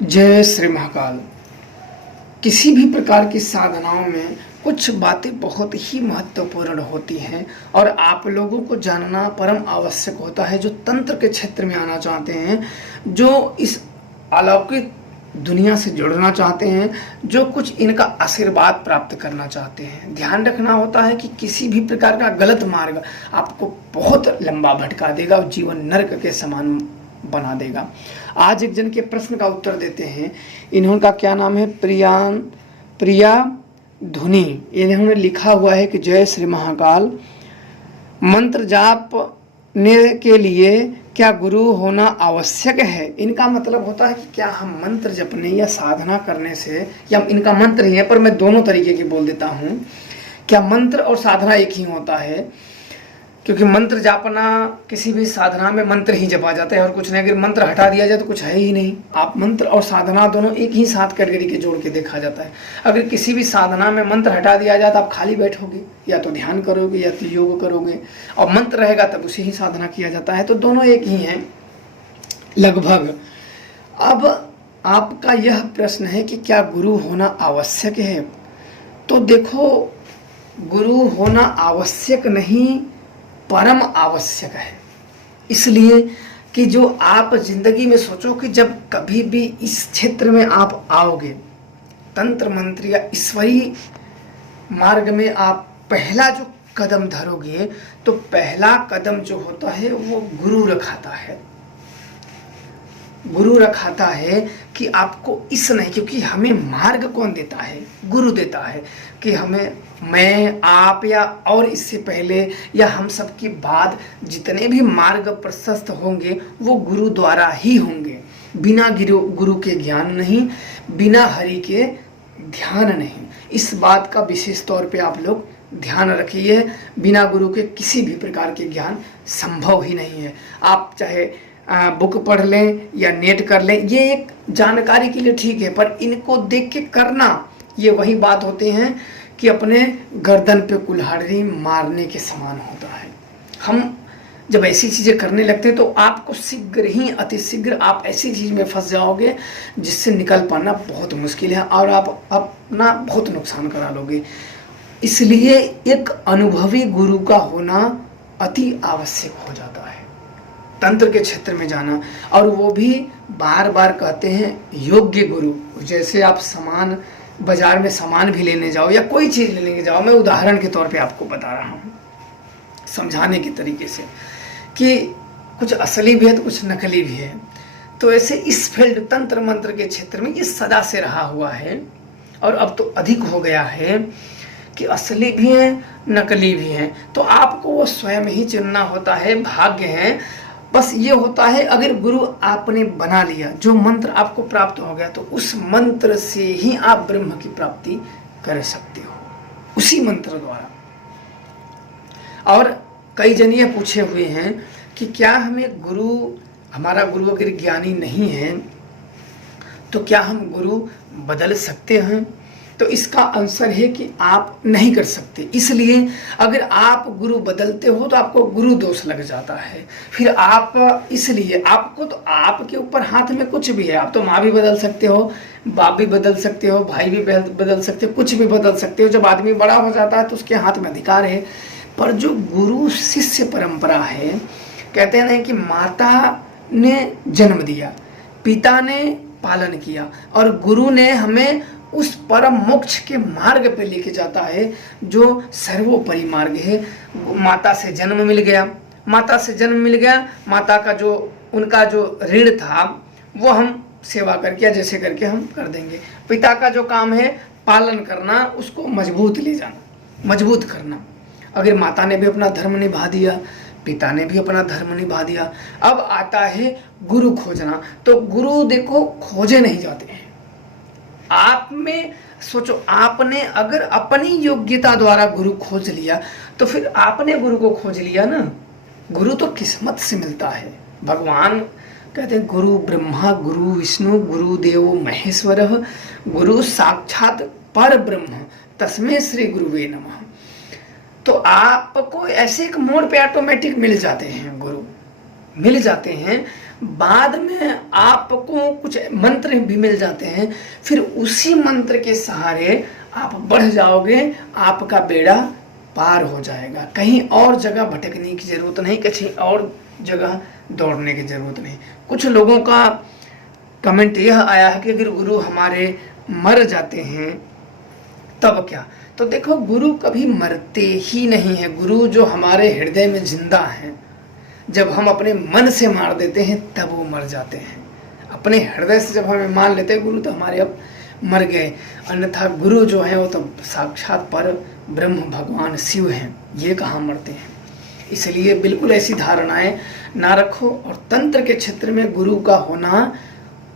जय श्री महाकाल। किसी भी प्रकार की साधनाओं में कुछ बातें बहुत ही महत्वपूर्ण होती हैं और आप लोगों को जानना परम आवश्यक होता है। जो तंत्र के क्षेत्र में आना चाहते हैं, जो इस अलौकिक दुनिया से जुड़ना चाहते हैं, जो कुछ इनका आशीर्वाद प्राप्त करना चाहते हैं, ध्यान रखना होता है कि किसी भी प्रकार का गलत मार्ग आपको बहुत लंबा भटका देगा और जीवन नरक के समान बना देगा। आज एक जन के प्रश्न का उत्तर देते हैं। इन्होंने क्या नाम है? प्रिया धुनी। इन्होंने लिखा हुआ है कि जय श्री महाकाल, मंत्र जाप ने के लिए क्या गुरु होना आवश्यक है? इनका मतलब होता है कि क्या हम मंत्र जपने या साधना करने से, या इनका मंत्र ही है पर मैं दोनों तरीके की बोल देता हूँ, क्या मंत्र और साधना एक ही होता है? क्योंकि मंत्र जापना, किसी भी साधना में मंत्र ही जपा जाता है और कुछ नहीं। अगर मंत्र हटा दिया जाए तो कुछ है ही नहीं। आप मंत्र और साधना दोनों एक ही साथ कैटेगरी के जोड़ के देखा जाता है। अगर किसी भी साधना में मंत्र हटा दिया जाए तो आप खाली बैठोगे, या तो ध्यान करोगे या तो योग करोगे, और मंत्र रहेगा तब उसे ही साधना किया जाता है। तो दोनों एक ही हैं लगभग। अब आपका यह प्रश्न है कि क्या गुरु होना आवश्यक है? तो देखो, गुरु होना आवश्यक नहीं, परम आवश्यक है। इसलिए कि जो आप जिंदगी में सोचो कि जब कभी भी इस क्षेत्र में आप आओगे, तंत्र मंत्र या ईश्वरीय मार्ग में आप पहला जो कदम धरोगे, तो पहला कदम जो होता है वो गुरु रखाता है। गुरु रखाता है कि आपको इस नहीं, क्योंकि हमें मार्ग कौन देता है? गुरु देता है। कि हमें, मैं, आप या और इससे पहले या हम सब के बाद जितने भी मार्ग प्रशस्त होंगे वो गुरु द्वारा ही होंगे। बिना गुरु के ज्ञान नहीं, बिना हरि के ध्यान नहीं। इस बात का विशेष तौर पे आप लोग ध्यान रखिए। बिना गुरु के किसी भी प्रकार के ज्ञान संभव ही नहीं है। आप चाहे बुक पढ़ लें या नेट कर लें, ये एक जानकारी के लिए ठीक है, पर इनको देख के करना, ये वही बात होते हैं कि अपने गर्दन पे कुल्हाड़ी मारने के समान होता है। हम जब ऐसी चीज़ें करने लगते हैं तो आपको शीघ्र ही, अति शीघ्र आप ऐसी चीज़ में फंस जाओगे जिससे निकल पाना बहुत मुश्किल है और आप अपना बहुत नुकसान करा लोगे। इसलिए एक अनुभवी गुरु का होना अति आवश्यक हो जाता है तंत्र के क्षेत्र में जाना। और वो भी बार बार कहते हैं योग्य गुरु। जैसे आप सामान, बाजार में सामान भी लेने जाओ या कोई चीज़ लेने जाओ, मैं उदाहरण के तौर पे आपको बता रहा हूँ समझाने के तरीके से, कि कुछ असली भी है तो कुछ नकली भी है। तो ऐसे इस फील्ड तंत्र मंत्र के क्षेत्र में ये सदा से रहा हुआ है और अब तो अधिक हो गया है कि असली भी हैं, नकली भी हैं। तो आपको वो स्वयं ही चुनना होता है। भाग्य है, बस ये होता है, अगर गुरु आपने बना लिया, जो मंत्र आपको प्राप्त हो गया, तो उस मंत्र से ही आप ब्रह्म की प्राप्ति कर सकते हो, उसी मंत्र द्वारा। और कई जन ये पूछे हुए हैं कि क्या हमें गुरु, हमारा गुरु अगर ज्ञानी नहीं है तो क्या हम गुरु बदल सकते हैं? तो इसका आंसर है कि आप नहीं कर सकते। इसलिए अगर आप गुरु बदलते हो तो आपको गुरु दोष लग जाता है। फिर आप, इसलिए आपको, तो आपके ऊपर हाथ में कुछ भी है। आप तो माँ भी बदल सकते हो, बाप भी बदल सकते हो, भाई भी बदल सकते हो, कुछ भी बदल सकते हो। जब आदमी बड़ा हो जाता है तो उसके हाथ में अधिकार है। पर जो गुरु शिष्य परंपरा है, कहते हैं कि माता ने जन्म दिया, पिता ने पालन किया और गुरु ने हमें उस परम मोक्ष के मार्ग पे लेके जाता है, जो सर्वोपरि मार्ग है। माता से जन्म मिल गया, माता से जन्म मिल गया, माता का जो, उनका जो ऋण था वो हम सेवा करके या जैसे करके हम कर देंगे। पिता का जो काम है पालन करना, उसको मजबूत ले जाना, मजबूत करना। अगर माता ने भी अपना धर्म निभा दिया, पिता ने भी अपना धर्म निभा दिया, अब आता है गुरु खोजना। तो गुरु देखो खोजे नहीं जाते हैं। आप में सोचो, आपने अगर अपनी योग्यता द्वारा गुरु खोज लिया तो फिर आपने गुरु को खोज लिया ना। गुरु तो किस्मत से मिलता है। भगवान कहते हैं गुरु ब्रह्मा गुरु विष्णु गुरु देवो महेश्वर गुरु साक्षात पर ब्रह्म तस्मै श्री गुरुवे नमः। तो आपको ऐसे एक मोड़ पे ऑटोमेटिक मिल जाते हैं, गुरु मिल जाते हैं। बाद में आपको कुछ मंत्र भी मिल जाते हैं, फिर उसी मंत्र के सहारे आप बढ़ जाओगे, आपका बेड़ा पार हो जाएगा। कहीं और जगह भटकने की जरूरत नहीं, कहीं और जगह दौड़ने की जरूरत नहीं। कुछ लोगों का कमेंट यह आया है कि अगर गुरु हमारे मर जाते हैं तब क्या? तो देखो, गुरु कभी मरते ही नहीं है। गुरु जो हमारे हृदय में जिंदा हैं, जब हम अपने मन से मार देते हैं तब वो मर जाते हैं। अपने हृदय से जब हमें मान लेते हैं गुरु, तो हमारे अब मर गए। अन्यथा गुरु जो है वो तो साक्षात पर ब्रह्म भगवान शिव हैं, ये कहाँ मरते हैं। इसलिए बिल्कुल ऐसी धारणाएं ना रखो। और तंत्र के क्षेत्र में गुरु का होना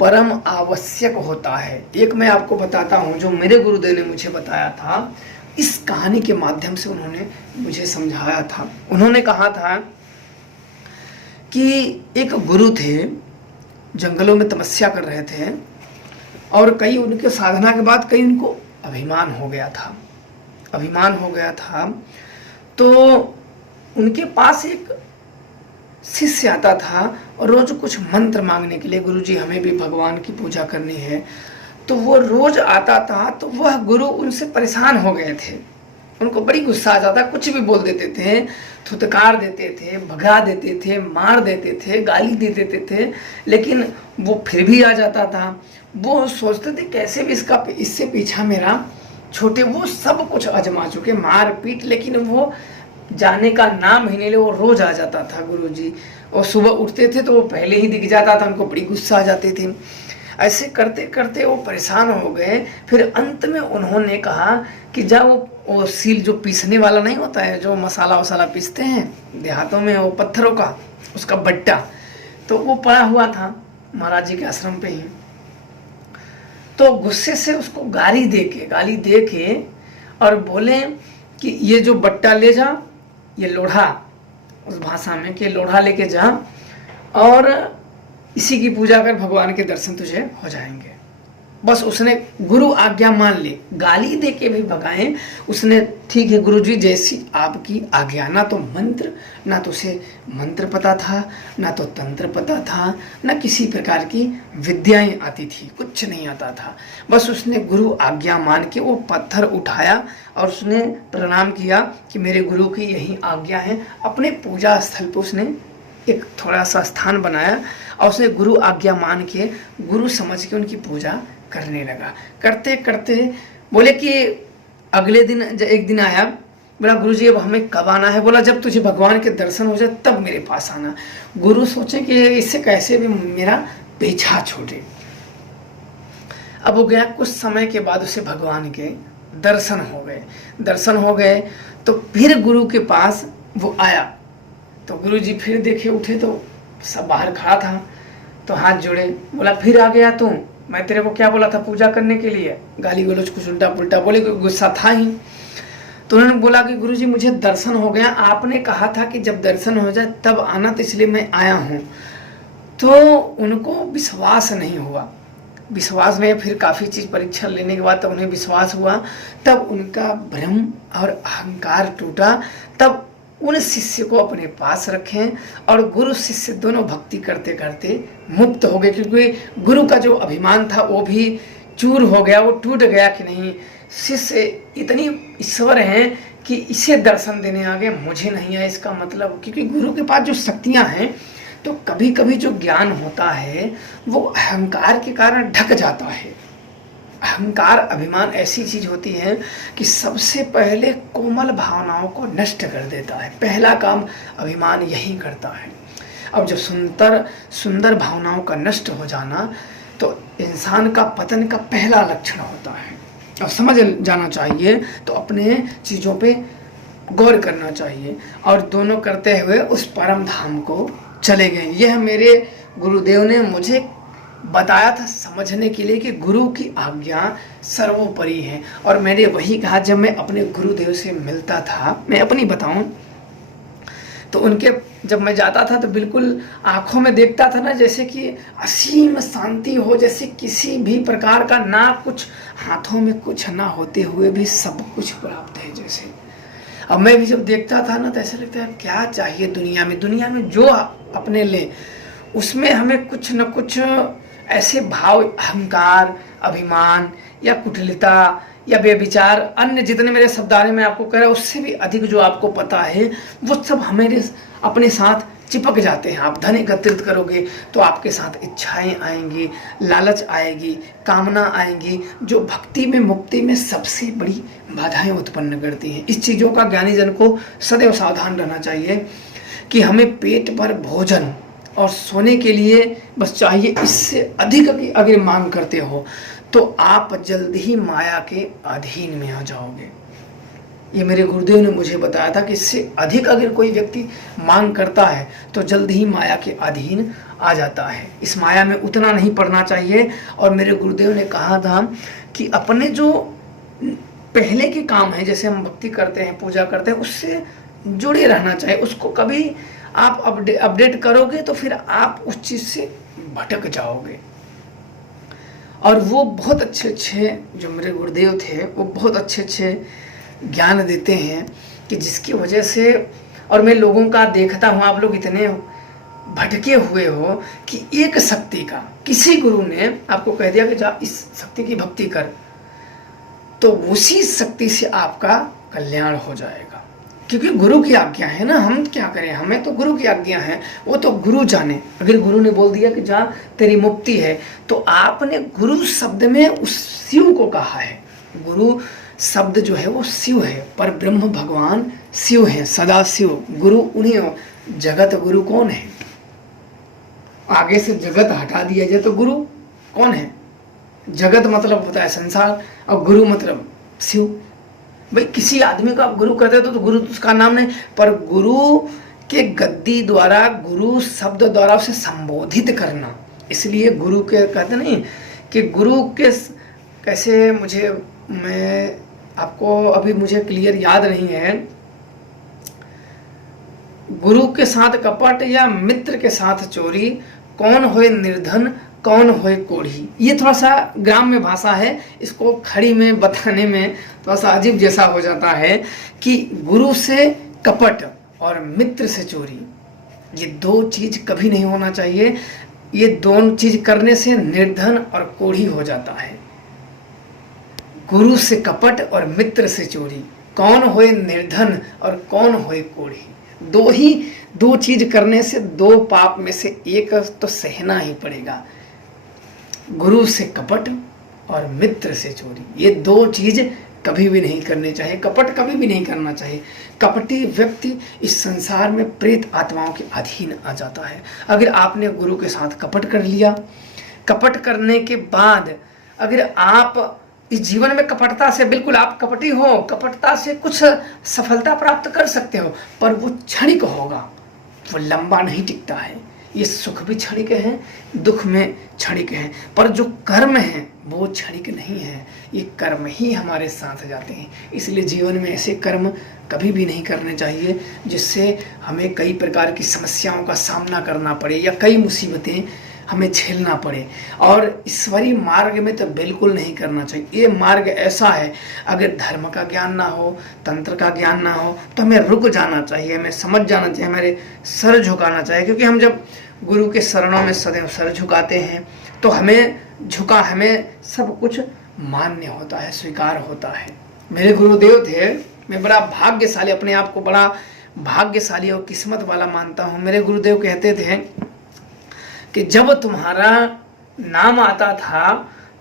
परम आवश्यक होता है। एक मैं आपको बताता हूँ, जो मेरे गुरुदेव ने मुझे बताया था, इस कहानी के माध्यम से उन्होंने मुझे समझाया था। उन्होंने कहा था कि एक गुरु थे, जंगलों में तपस्या कर रहे थे, और कई उनके साधना के बाद कई उनको अभिमान हो गया था। तो उनके पास एक शिष्य आता था और रोज कुछ मंत्र मांगने के लिए, गुरुजी हमें भी भगवान की पूजा करनी है। तो वो रोज आता था, तो वह गुरु उनसे परेशान हो गए थे। उनको बड़ी गुस्सा आ जाता, कुछ भी बोल देते थे, थुतकार देते थे, भगा देते थे, मार देते थे, गाली दे देते थे, लेकिन वो फिर भी आ जाता था। वो सोचते थे कैसे भी इससे पीछा मेरा छोटे। वो सब कुछ आजमा चुके, मार पीट, लेकिन वो जाने का नाम ही नहीं ले। वो रोज आ जाता था गुरुजी, और सुबह उठते थे तो वो पहले ही दिख जाता था। उनको बड़ी गुस्सा आ जाती थी। ऐसे करते करते वो परेशान हो गए। फिर अंत में उन्होंने कहा कि जाओ, वो सील जो पीसने वाला नहीं होता है, जो मसाला वसाला पीसते हैं देहातों में, वो पत्थरों का, उसका बट्टा, तो वो पड़ा हुआ था महाराज जी के आश्रम पे ही। तो गुस्से से उसको गाली दे के और बोले कि ये जो बट्टा ले जा, ये लोढ़ा, उस भाषा में कि लोढ़ा लेके जा और इसी की पूजा कर, भगवान के दर्शन तुझे हो जाएंगे। बस उसने गुरु आज्ञा मान ली, गाली दे के भी भगाए उसने। ठीक है गुरुजी, जैसी आपकी आज्ञा। ना तो मंत्र, ना तो उसे मंत्र पता था, ना तो तंत्र पता था, ना किसी प्रकार की विद्याएं आती थी, कुछ नहीं आता था। बस उसने गुरु आज्ञा मान के वो पत्थर उठाया और उसने प्रणाम किया कि मेरे गुरु की यही आज्ञा है। अपने पूजा स्थल पर उसने एक थोड़ा सा स्थान बनाया और उसने गुरु आज्ञा मान के, गुरु समझ के उनकी पूजा करने लगा। करते करते बोले कि अगले दिन एक दिन आया, बोला गुरुजी अब हमें कब आना है? बोला जब तुझे भगवान के दर्शन हो जाए तब मेरे पास आना। गुरु सोचे कि इससे कैसे भी मेरा पीछा छूटे। अब वो गया, कुछ समय के बाद उसे भगवान के दर्शन हो गए। तो फिर गुरु के पास वो आया, तो गुरुजी फिर देखे, उठे तो सब बाहर खड़ा था, तो हाथ जोड़े, बोला फिर आ गया तू? मैं तेरे को क्या बोला था पूजा करने के लिए? गाली गलौज कुछ उल्टा पुल्टा बोले, गुस्सा था ही। तो उन्होंने बोला कि गुरुजी मुझे दर्शन हो गया, आपने कहा था कि जब दर्शन हो जाए तब आना, तो इसलिए मैं आया हूँ। तो उनको विश्वास नहीं हुआ, फिर काफ़ी चीज़ परीक्षा लेने के बाद तब उन्हें विश्वास हुआ। तब उनका भ्रम और अहंकार टूटा। तब उन शिष्य को अपने पास रखें, और गुरु शिष्य दोनों भक्ति करते करते मुक्त हो गए। क्योंकि गुरु का जो अभिमान था वो भी चूर हो गया, वो टूट गया कि नहीं, शिष्य इतनी ईश्वर हैं कि इसे दर्शन देने आ गए, मुझे नहीं आया। इसका मतलब क्योंकि गुरु के पास जो शक्तियां हैं, तो कभी कभी जो ज्ञान होता है वो अहंकार के कारण ढक जाता है। अहंकार, अभिमान ऐसी चीज होती है कि सबसे पहले कोमल भावनाओं को नष्ट कर देता है। पहला काम अभिमान यही करता है। अब जब सुंदर भावनाओं का नष्ट हो जाना, तो इंसान का पतन का पहला लक्षण होता है। अब समझ जाना चाहिए, तो अपने चीज़ों पे गौर करना चाहिए, और दोनों करते हुए उस परम धाम को चले गए। यह मेरे गुरुदेव ने मुझे बताया था समझने के लिए कि गुरु की आज्ञा सर्वोपरि है। और मैंने वही कहा, जब मैं अपने गुरुदेव से मिलता था, मैं अपनी बताऊं तो उनके जब मैं जाता था तो बिल्कुल आंखों में देखता था ना, जैसे कि असीम शांति हो, जैसे किसी भी प्रकार का ना कुछ, हाथों में कुछ ना होते हुए भी सब कुछ प्राप्त है जैसे। अब मैं भी जब देखता था ना, तो ऐसा लगता है क्या चाहिए दुनिया में जो अपने ले उसमें हमें कुछ न कुछ ऐसे भाव, अहंकार, अभिमान या कुटिलता या बेविचार, अन्य जितने मेरे शब्दावली में आपको कह रहा है उससे भी अधिक जो आपको पता है, वो सब हमारे अपने साथ चिपक जाते हैं। आप धन एकत्रित करोगे तो आपके साथ इच्छाएं आएंगी, लालच आएगी, कामना आएंगी, जो भक्ति में, मुक्ति में सबसे बड़ी बाधाएं उत्पन्न करती हैं। इस चीज़ों का ज्ञानी जन को सदैव सावधान रहना चाहिए कि हमें पेट भर भोजन और सोने के लिए बस चाहिए, इससे अधिक की अगर मांग करते हो तो आप जल्द ही माया के अधीन में आ जाओगे। ये मेरे गुरुदेव ने मुझे बताया था कि इससे अधिक अगर कोई व्यक्ति मांग करता है तो जल्द ही माया के अधीन आ जाता है। इस माया में उतना नहीं पड़ना चाहिए। और मेरे गुरुदेव ने कहा था कि अपने जो पहले के काम हैं, जैसे हम भक्ति करते हैं, पूजा करते हैं, उससे जुड़े रहना चाहिए। उसको कभी आप अपडेट करोगे तो फिर आप उस चीज़ से भटक जाओगे। और वो बहुत अच्छे अच्छे जो मेरे गुरुदेव थे, वो बहुत अच्छे अच्छे ज्ञान देते हैं कि जिसकी वजह से, और मैं लोगों का देखता हूँ, आप लोग इतने भटके हुए हो कि एक शक्ति का, किसी गुरु ने आपको कह दिया कि जा इस शक्ति की भक्ति कर, तो उसी शक्ति से आपका कल्याण हो जाएगा। क्योंकि गुरु की आज्ञा है ना, हम क्या करें, हमें तो गुरु की आज्ञा है, वो तो गुरु जाने। अगर गुरु ने बोल दिया कि जा तेरी मुक्ति है, तो आपने गुरु शब्द में उस शिव को कहा है। गुरु शब्द जो है वो शिव है, पर ब्रह्म भगवान शिव है, सदा शिव। गुरु उन्हीं हो। जगत गुरु कौन है? आगे से जगत हटा दिया जाए तो गुरु कौन है? जगत मतलब होता है संसार, और गुरु मतलब शिव। भाई किसी आदमी को आप गुरु कहते हो तो गुरु उसका नाम नहीं, पर गुरु के गद्दी द्वारा, गुरु शब्द द्वारा उसे संबोधित करना। इसलिए गुरु के कहते नहीं कि गुरु के कैसे, मैं आपको अभी मुझे क्लियर याद नहीं है, गुरु के साथ कपट या मित्र के साथ चोरी, कौन होए निर्धन कौन होए कोढ़ी। ये थोड़ा सा ग्राम्य भाषा है, इसको खड़ी में बताने में थोड़ा सा अजीब जैसा हो जाता है कि गुरु से कपट और मित्र से चोरी, ये दो चीज कभी नहीं होना चाहिए। ये दोनों चीज करने से निर्धन और कोढ़ी हो जाता है। गुरु से कपट और मित्र से चोरी, कौन होए निर्धन और कौन होए कोढ़ी। दो चीज करने से दो पाप में से एक तो सहना ही पड़ेगा। गुरु से कपट और मित्र से चोरी, ये दो चीज कभी भी नहीं करनी चाहिए। कपट कभी भी नहीं करना चाहिए। कपटी व्यक्ति इस संसार में प्रेत आत्माओं के अधीन आ जाता है। अगर आपने गुरु के साथ कपट कर लिया, कपट करने के बाद अगर आप इस जीवन में कपटता से, बिल्कुल आप कपटी हो, कपटता से कुछ सफलता प्राप्त कर सकते हो, पर वो क्षणिक होगा, वो लंबा नहीं टिकता है। ये सुख भी क्षणिक है, दुख में क्षणिक है, पर जो कर्म है वो क्षणिक नहीं है। ये कर्म ही हमारे साथ जाते हैं। इसलिए जीवन में ऐसे कर्म कभी भी नहीं करने चाहिए जिससे हमें कई प्रकार की समस्याओं का सामना करना पड़े या कई मुसीबतें हमें झेलना पड़े। और ईश्वरीय मार्ग में तो बिल्कुल नहीं करना चाहिए। ये मार्ग ऐसा है, अगर धर्म का ज्ञान ना हो, तंत्र का ज्ञान ना हो, तो हमें रुक जाना चाहिए, हमें समझ जाना चाहिए, हमारे सर झुकाना चाहिए। क्योंकि हम जब गुरु के शरणों में सदैव सर झुकाते हैं तो हमें सब कुछ मान्य होता है, स्वीकार होता है। मेरे गुरुदेव थे, मैं बड़ा भाग्यशाली, अपने आप को बड़ा भाग्यशाली और किस्मत वाला मानता हूँ। मेरे गुरुदेव कहते थे कि जब तुम्हारा नाम आता था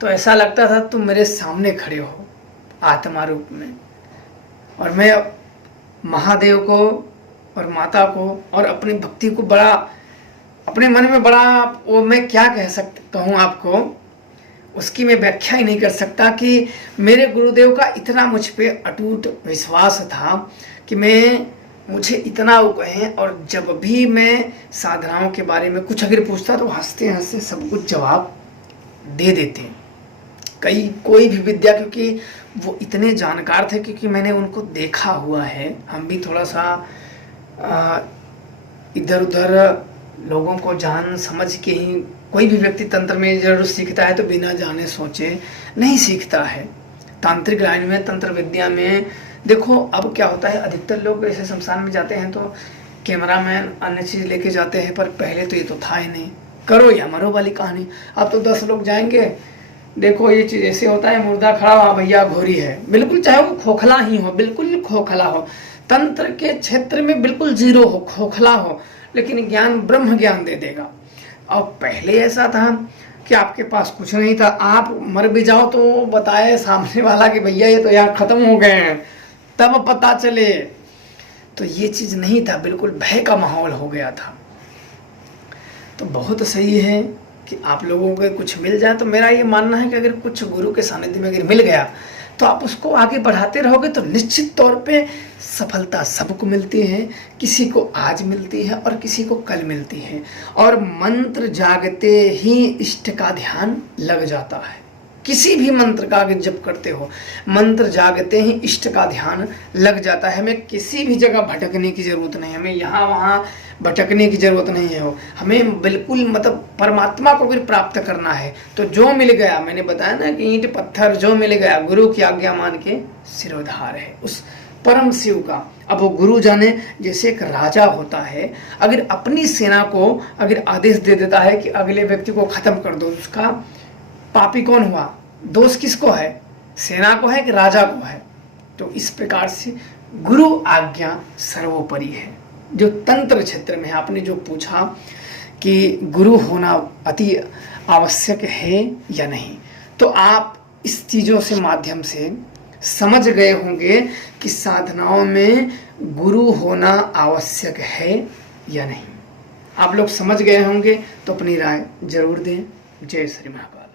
तो ऐसा लगता था तुम मेरे सामने खड़े हो आत्मा रूप में। और मैं महादेव को और माता को और अपनी भक्ति को बड़ा अपने मन में बड़ा, वो मैं क्या कहूँ आपको, उसकी मैं व्याख्या ही नहीं कर सकता कि मेरे गुरुदेव का इतना मुझ पे अटूट विश्वास था कि मुझे इतना वो कहें। और जब भी मैं साधनाओं के बारे में कुछ अगर पूछता तो हंसते हंसते सब कुछ जवाब दे देते। कोई भी विद्या, क्योंकि वो इतने जानकार थे, क्योंकि मैंने उनको देखा हुआ है। हम भी थोड़ा सा इधर उधर लोगों को जान समझ के ही, कोई भी व्यक्ति तंत्र में जरूर सीखता है तो बिना जाने सोचे नहीं सीखता है। तांत्रिक लाइन में, तंत्र विद्या में देखो अब क्या होता है, अधिकतर लोग ऐसे शमशान में जाते हैं तो कैमरामैन अन्य चीज़ लेके जाते हैं, पर पहले तो ये तो था ही नहीं। करो या मरो वाली कहानी। अब तो 10 लोग जाएंगे, देखो ये चीज़ ऐसे होता है, मुर्दा खड़ा, हाँ भैया घोरी है, बिल्कुल, चाहे वो खोखला ही हो, बिल्कुल खोखला हो, तंत्र के क्षेत्र में बिल्कुल जीरो हो, खोखला हो, लेकिन ज्ञान ब्रह्म ज्ञान दे देगा। और पहले ऐसा था कि आपके पास कुछ नहीं था, आप मर भी जाओ तो बताए सामने वाला कि भैया ये तो यार खत्म हो गए हैं, तब पता चले। तो ये चीज़ नहीं था, बिल्कुल भय का माहौल हो गया था। तो बहुत सही है कि आप लोगों को कुछ मिल जाए। तो मेरा ये मानना है कि अगर कुछ गुरु के सानिध्य में अगर मिल गया तो आप उसको आगे बढ़ाते रहोगे तो निश्चित तौर पे सफलता सबको मिलती है। किसी को आज मिलती है और किसी को कल मिलती है। और मंत्र जागते ही इष्ट का ध्यान लग जाता है। किसी भी मंत्र का अगर जप करते हो, मंत्र जागते ही इष्ट का ध्यान लग जाता है। हमें किसी भी जगह भटकने की जरूरत नहीं, हमें यहाँ वहाँ भटकने की जरूरत नहीं है। हमें बिल्कुल मतलब परमात्मा को अगर प्राप्त करना है तो जो मिल गया, मैंने बताया ना कि ईंट पत्थर जो मिल गया, गुरु की आज्ञा मान के सिरोधार है उस परम शिव का। अब वो गुरु जाने, जैसे एक राजा होता है, अगर अपनी सेना को अगर आदेश दे देता है कि अगले व्यक्ति को खत्म कर दो, उसका पापी कौन हुआ? दोष किसको है? सेना को है कि राजा को है? तो इस प्रकार से गुरु आज्ञा सर्वोपरि है। जो तंत्र क्षेत्र में है, आपने जो पूछा कि गुरु होना अति आवश्यक है या नहीं, तो आप इस चीज़ों से माध्यम से समझ गए होंगे कि साधनाओं में गुरु होना आवश्यक है या नहीं। आप लोग समझ गए होंगे तो अपनी राय जरूर दें। जय श्री महाकाल।